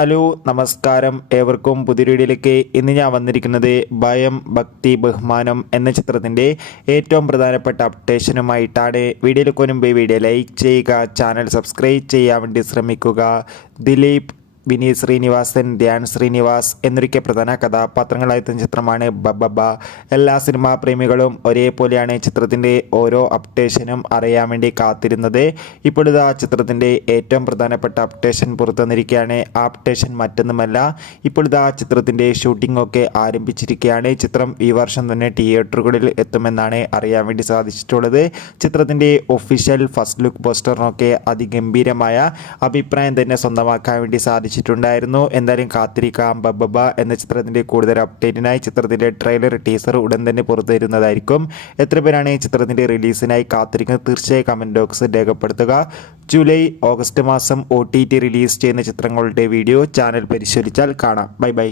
Hello നമസ്കാരം, ഏവർക്കും പുതിയ വീഡിയോയിലേക്ക് ഇന്ന് ഞാൻ വന്നിരിക്കുന്നത് ഭയം ഭക്തി ബഹുമാനം എന്ന ചിത്രത്തിൻ്റെ ഏറ്റവും പ്രധാനപ്പെട്ട അപ്ഡേഷനുമായിട്ടാണ്. വീഡിയോയിലേക്ക് മുൻപ് വീഡിയോ ലൈക്ക് ചെയ്യുക, ചാനൽ സബ്സ്ക്രൈബ് ചെയ്യാൻ വേണ്ടി ശ്രമിക്കുക. ദിലീപ്, വിനീത് ശ്രീനിവാസൻ, ധ്യാൻ ശ്രീനിവാസ് എന്നൊക്കെ പ്രധാന കഥാപാത്രങ്ങളായെത്തുന്ന ചിത്രമാണ് ബബ്ബ. എല്ലാ സിനിമാ പ്രേമികളും ഒരേപോലെയാണ് ചിത്രത്തിൻ്റെ ഓരോ അപ്ഡേഷനും അറിയാൻ വേണ്ടി കാത്തിരുന്നത്. ഇപ്പോൾ ഇതാ ചിത്രത്തിൻ്റെ ഏറ്റവും പ്രധാനപ്പെട്ട അപ്ഡേഷൻ പുറത്തു വന്നിരിക്കുകയാണ്. ആ അപ്ഡേഷൻ മറ്റൊന്നുമല്ല, ഇപ്പോൾ ഇതാ ചിത്രത്തിൻ്റെ ഷൂട്ടിംഗ് ഒക്കെ ആരംഭിച്ചിരിക്കുകയാണ്. ചിത്രം ഈ വർഷം തന്നെ തിയേറ്ററുകളിൽ എത്തുമെന്നാണ് അറിയാൻ വേണ്ടി സാധിച്ചിട്ടുള്ളത്. ചിത്രത്തിൻ്റെ ഒഫീഷ്യൽ ഫസ്റ്റ് ലുക്ക് പോസ്റ്ററിനൊക്കെ അതിഗംഭീരമായ അഭിപ്രായം തന്നെ സ്വന്തമാക്കാൻ വേണ്ടി സാധിച്ചു. എന്തായാലും കാത്തിരിക്കാം. ബബ്ബ എന്ന ചിത്രത്തിന്റെ കൂടുതൽ അപ്ഡേറ്റിനായി ചിത്രത്തിന്റെ ട്രെയിലർ ടീസർ ഉടൻ തന്നെ പുറത്തു വരുന്നതായിരിക്കും. എത്ര പേരാണ് ഈ ചിത്രത്തിന്റെ റിലീസിനായി കാത്തിരിക്കുന്നത്? തീർച്ചയായും കമന്റ് ബോക്സിൽ രേഖപ്പെടുത്തുക. ജൂലൈ ഓഗസ്റ്റ് മാസം OTT റിലീസ് ചെയ്യുന്ന ചിത്രങ്ങളുടെ വീഡിയോ ചാനൽ പരിശോധിച്ചാൽ കാണാം. ബൈ.